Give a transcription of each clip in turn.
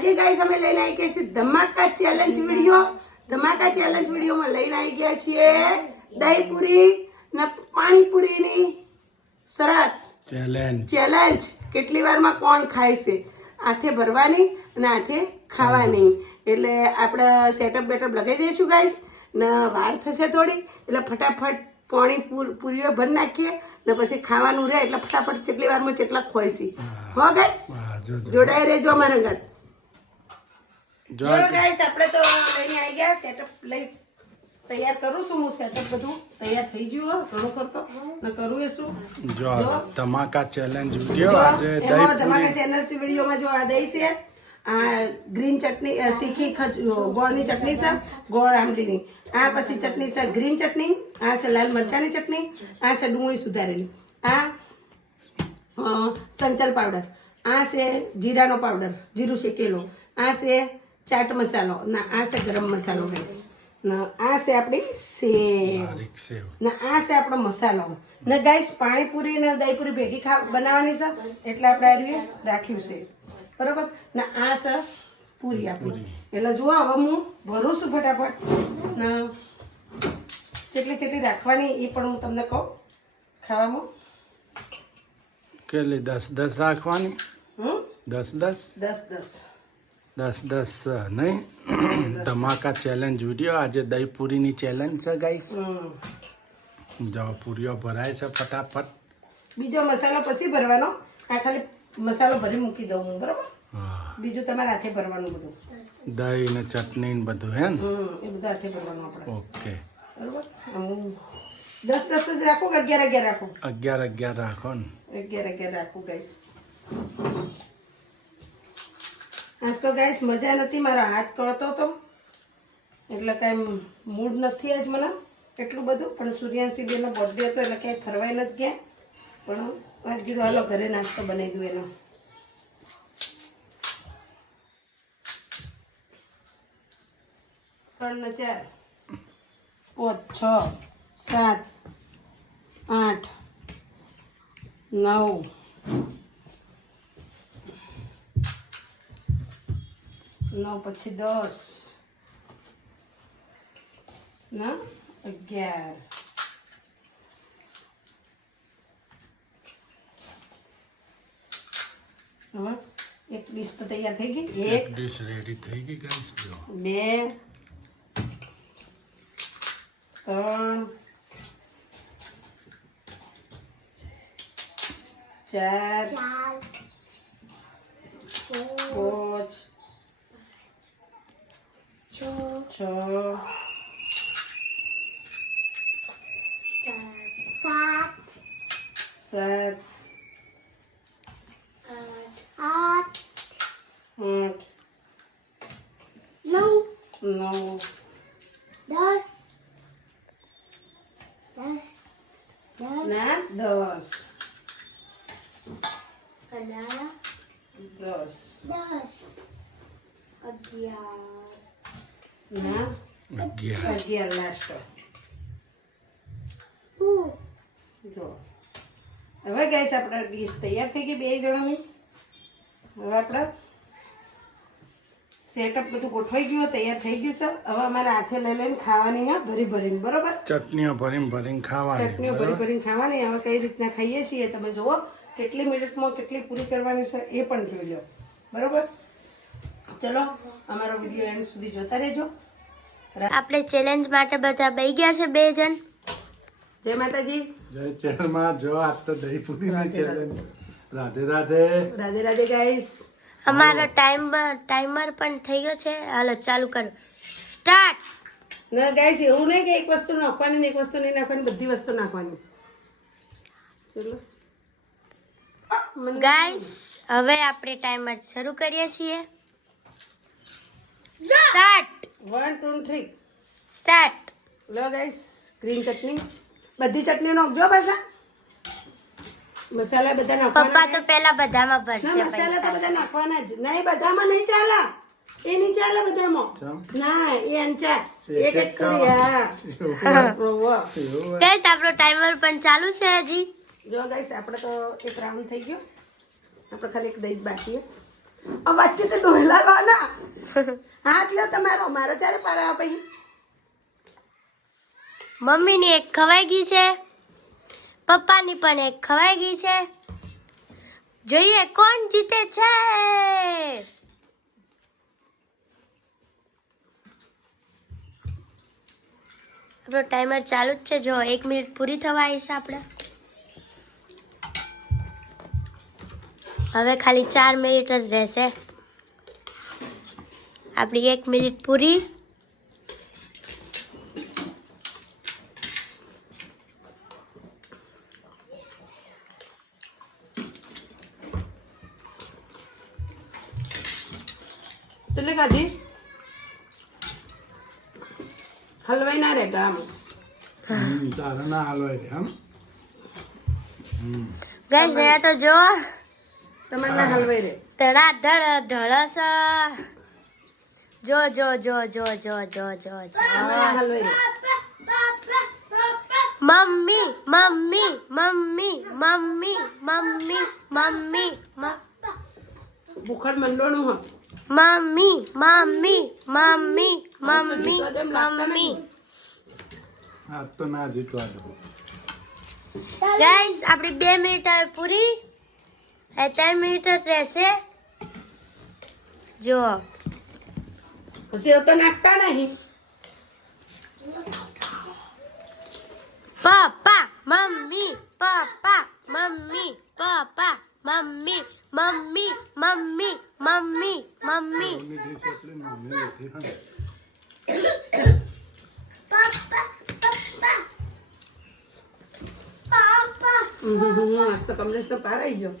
આજે ગાઈસ અમે લઈને આવી ગયા છીએ ધમાકા ચેલેન્જ વિડીયો. ધમાકા ચેલેન્જ વિડીયોમાં લઈને આવી ગયા છીએ દહીપુરી ને પાણીપુરીની શરત ચેલેન્જ. કેટલી વારમાં કોણ ખાય છે, હાથે ભરવાની અને હાથે ખાવાની. એટલે આપણે સેટઅપ બેટઅપ લગાવી દઈશું ગાઈસ ને વાર થશે થોડી, એટલે ફટાફટ પૂરીઓ ભરી નાખીએ ને પછી ખાવાનું રહે એટલે ફટાફટ કેટલી વારમાં કેટલા ખોઈશી. હો ગાઈસ જોડાઈ રહેજો અમારા અંગત. જો ગાઈસ આપણે તો લઈને આવી ગયા સેટઅપ લઈ તૈયાર કરું છું હું. સેટઅપ બધું તૈયાર થઈ ગયું ઘણું કરતો ને કરું એ શું જો ધમાકા ચેલેન્જ વિડિયો આજે ધમાકા ચેલેન્જ વિડિયોમાં જો આ દહીં છે, આ ગ્રીન ચટણી તીખી ગોળની ચટણી છે, ગોળ આંબલીની. આ પછી ચટણી છે ગ્રીન ચટણી, આ છે લાલ મરચાની ચટણી, આ છે ડુંગળી સુધારેલી, આ સંચલ પાવડર, આ છે જીરાનો પાવડર જીરું શેકેલો, આ છે ચાટ મસાલો ના, આ છે ગરમ મસાલો ગાઈસ ના, આ છે આપણી સેવ ના, આ છે આપણો મસાલો ને ગાઈસ. પાણીપુરી ને દહીપુરી ભેગી બનાવવાની છે એટલે આપણે આ રાખ્યું છે બરોબર ને. આ છે પૂરી આપણી. એટલે જુઓ હવે હું ભરું છું ફટાફટ ને કેટલી રાખવાની એ પણ હું તમને કહું. ખાવામાં કેટલી 10 રાખવાની? 10 નહીં. ધમાકા ચેલેન્જ વિડીયો આજે દહીપુરીની ચેલેન્જ છે ગાઈસ. જો પૂરીઓ ભરાય છે ફટાફટ. બીજો મસાલો પછી ભરવાનો. આ ખાલી મસાલો ભરી મૂકી દઉં હું બરોબર. બીજું તમારે હાથે ભરવાનું બધું, દહીં ને ચટણી ને બધું હે ને એ બધું હાથે ભરવાનું આપણે. ઓકે બરોબર. હું 10 જ રાખું કે 11 રાખું? 11 રાખો ને. 11 રાખું ગાઈસ. આજ તો ગાઈસ મજા નથી, મારો હાથ કળતો હતો એટલે કાંઈ મૂડ નથી આજ મને એટલું બધું. પણ સૂર્યાંશી બેનો બર્થડે હતો એટલે ક્યાંય ફરવાય નથી ગયા. પણ આજ કીધું હાલો ઘરે નાસ્તો બનાવી દઉં એનો. 3 ને 4 5 6 7 8 9 પછી 10 ના 11 હવે એક ડીશ તો તૈયાર થઈ ગઈ. એક ડીશ રેડી થઈ ગઈ ગાઈસ. જો 2 3 4 5 6 7 8 9 ના 10 ના 11 લાસ્ટ. જો હવે ગાઈસ આપણા ડીશ તૈયાર થઈ ગઈ 2 જણાની. હવે આપણે સેટઅપ બધું ગોઠવાઈ ગયું, તૈયાર થઈ ગયું છે. હવે અમારે હાથે લઈને ખાવાની હા ભરીને બરોબર. ચટણીઓ ભરીને ખાવાની. ભરીને ખાવાની. હવે કઈ રીતના ખાઈએ છીએ તમે જુઓ. કેટલી મિનિટમાં કેટલી પૂરી કરવાની છે એ પણ જોઈ લો બરોબર. ચલો અમારો વિડીયો એન્ડ સુધી જોતા રહેજો. આપણે ચેલેન્જ માટે બધા બેસી ગયા છે 2 જણ. જય માતાજી. જય ચેરમાં. જો આજ તો દહીપુરીની ચેલેન્જ. રાધે રાધે. રાધે રાધે ગાઈસ. અમારો ટાઈમર પણ થઈ ગયો છે. હાલો ચાલુ કરો. સ્ટાર્ટ. ના ગાઈસ એવું નહીં કે એક વસ્તુ નાખવાની ને એક વસ્તુ નહીં નાખવાની, બધી વસ્તુ નાખવાની. ચલો ગાઈસ હવે આપણે ટાઈમર શરૂ કરીએ છીએ. સ્ટાર્ટ. 1 2 3 સ્ટાર્ટ. લો ગાઈસ ગ્રીન ચટણી, બધી ચટણી નાખજો પાછા. મસાલા બધા નાખવાના. પપ્પા તો પહેલા બધામાં ભરશે. ના મસાલા તો બધા નાખવાના જ. નહીં બધામાં નહીં ચાલે. એ નહીં ચાલે બધામાં. ના એ અંચા એક કરી. ગાઈસ આપણો ટાઈમર પણ ચાલુ છે હજી. જો ગાઈસ આપણે તો એક રાઉન્ડ થઈ ગયો. આપણે ખાલી એક દહીં બાકી. વચ્ચે તો ડોહલા લો ના હાથ લો તમારો મારે ત્યારે પારા પછી મમ્મીની એક ખવાઈ ગઈ છે, પપ્પાની પણ એક ખવાઈ ગઈ છે. જોઈએ કોણ જીતે છે. આપણો ટાઈમર ચાલુ જ છે. જો 1 મિનિટ પૂરી થવા આવી છે આપણે. હવે ખાલી 4 મિનિટ જ રહેશે. આપણી 1 મિનિટ પૂરી. એટલે કાઢી હલવાઈ ના રહે ગળામાં. તારા ના હાલવાય રે આમ. ગાઈસ અહીંયા તો જો તમારે ના હલવાઈ રહે. ધડાધડ ઢળસ. જો જો જો જો જો જો જો જો તમારે ના હલવાઈ રહે. Mummy mummy mummy mummy mummy mummy બુખાર મંડોનું હ mummy mummy mummy mummy mummy. આ તો ના જીતવા દો. ગાઈસ આપણી 2 મિનિટ હવે પૂરી. 3 મિનિટ જ રહેશે. જો પછી તો નાખતા નહીં. પપ્પા mummy papa mummy papa mummy mummy mummy mummy mummy. આજ તો કમલેશ તો પાર આવી ગયો.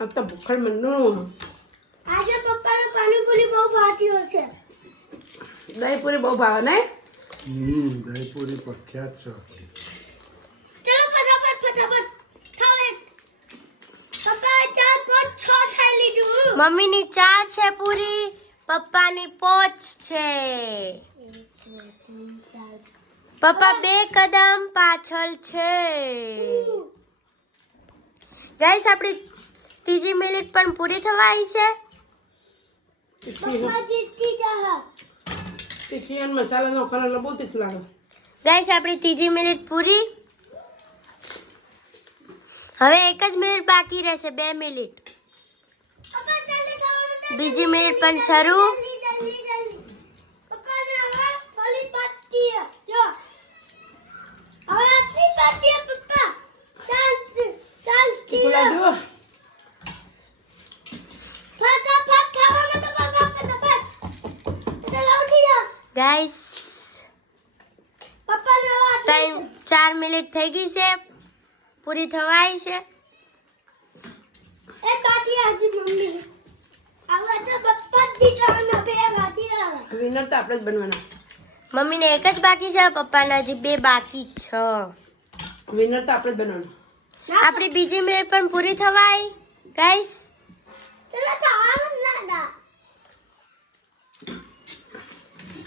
આજ તો બુખાર મંડોનું હ. દહીં પૂરી બહુ ભાવે નહીં. દહીપુરી પ્રખ્યાત છે આપણી. મમ્મીની 4 છે પૂરી, પપ્પાની 5 છે. પપ્પા 2 કદમ પાછળ છે. ગાઈસ આપણી 3જી મિનિટ પણ પૂરી થવા આવી છે. તીખી અને મસાલાનો ખરેલો બહુ તીખું લાગે. ગાઈસ આપણી 3જી મિનિટ પૂરી. હવે 1 જ મિનિટ બાકી રહેશે. 2 મિનિટ. બીજી મિનિટ પણ શરૂ. તીખું લાગ્યું. ગાઈસ 4 મિનિટ થઈ ગઈ છે. પૂરી થવા આવી છે. વિનર તો આપણે જ બનવાના. મમ્મીને 1 જ બાકી છે, પપ્પાના હજી 2 બાકી છે. વિનર તો આપણે જ બનવાનું. આપણી બીજી મિનિટ પણ પૂરી થવા આવી. ગાઈસ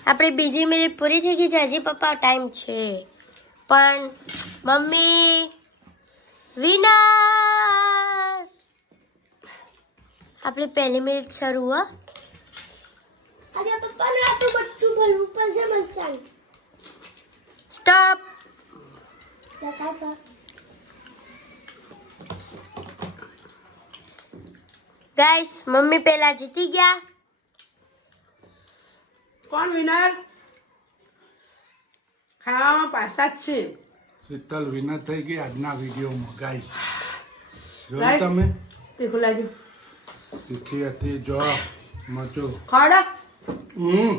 આપણી બીજી મિનિટ પૂરી થઈ ગઈ છે. હજી પપ્પા ટાઈમ છે પણ મમ્મી વિનર. આપણી પહેલી મિનિટ શરૂ. હો સ્ટોપ. ગાઈસ મમ્મી પહેલા જીતી ગયા. કોણ વિનર? ખાવામાં પાસા જ છે. શીતલ વિનર થઈ ગઈ આજના વિડીયોમાં. ગાઈસ જોયું Guys. તમે? તીખું લાગ્યું. તીખી હતી. જો મચો. ખોડક હમ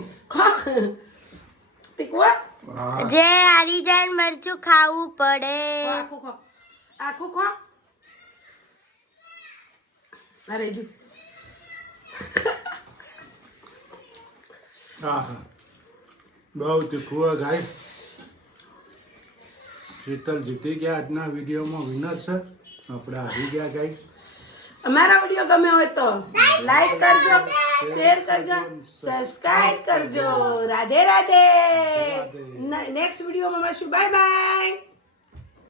તીખું હા. જે હારી જાય ને મરચું ખાવું પડે. આખું ખો. આખું ખો. અરે જો હા હા બહુ તીખું ગાઈસ. શીતલ જીતી ગયા આજના વિડીયોમાં. વિનર છે. આપણે હારી ગયા ગાઈસ. અમારા વિડીયો ગમે હોય તો લાઈક કરજો, શેર કરજો, સબસ્ક્રાઇબ કરજો. રાધે રાધે. નેક્સ્ટ વિડીયોમાં મળશું. Bye bye.